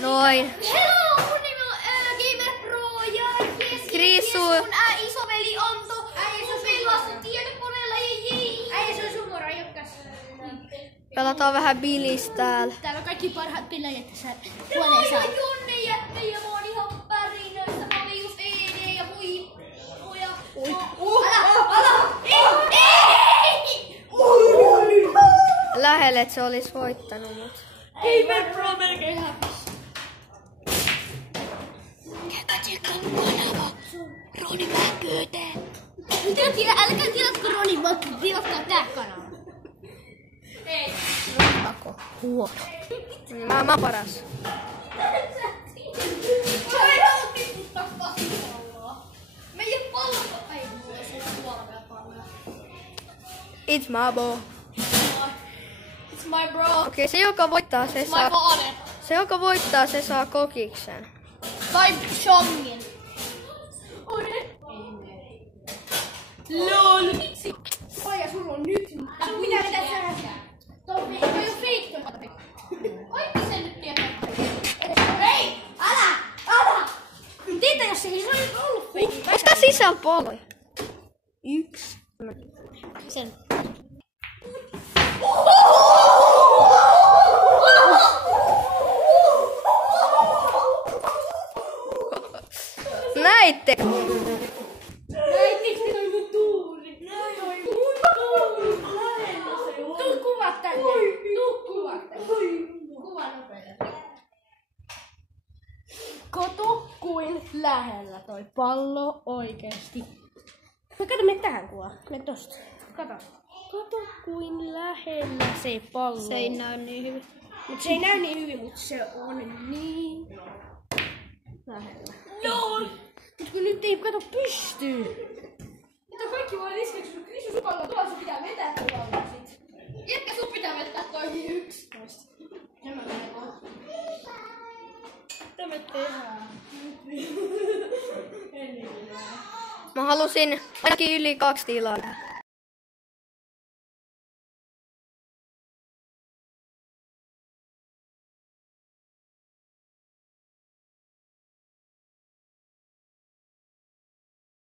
Noin. Hello, mun nimi on Gamer Pro ja Krisu. mun isoveli Anto. Mun pelasi tietokoneella jei. Äijä se on sun vuoro, jokkas. Pelataan vähän bilis täällä. Täällä on kaikki parhaat pelaajat tässä Mä oon huoneessa. ihan Jonne Jätte ja mä oon ihan pärinöistä. Mä olin just ED ja voi. Ala! Ei! Lähelle, että se olisi voittanut, mut. Gamer Pro melkein hävisi. Käykää tsekkaan mun kanava. Roni Mäkyyteen. Älkää tilatko Roni Mäkyyteen, tilatkaa tää kanava. Ei. Ako. Huono. Mä oon paras. Mä en halua tiputtaa pasipalloa. Mä ei oo palloa. Ei, mulla ei ole huonoja palloja. It's my ball. It's my bro. Okei, se joka voittaa, se My saa... father. Se joka voittaa, se saa kokiksen. Tai Shongin. LOL. Oja, sulla on nyt. Sun pitää vetää sääsää. Toi on fake toi. Oikein sen nyt tietää. Ei! Ala! Tiedä, jos se ei olisi ollut fake. Onks tää sisällä palloja? Yksi. Sen. Näitte? Näittekö toi mun tuuri? Toi mun tuuri. Lähellä se on. Tuu kuvat tänne. Tuu kuvat tänne. Kuva nopeasti. Kato kuin lähellä toi pallo oikeesti. Kato, mene tähän kuvaan. Mene tosta. Kato. Kato kuin lähellä se pallo. Se ei näy niin hyvin. Mut se ei näy niin hyvin, mutta se on niin lähellä. LOL! Mut kun nyt ei kato pystyy. Mitä kaikki voi iskeä, kun Krisu sun pallo tuolla, sun pitää vetää tuon pallon sit. Jätkä sun pitää vetää toi 11. Tämä menee kohta. Mitä me tehdään? Mä halusin ainakin yli 2 tilaa.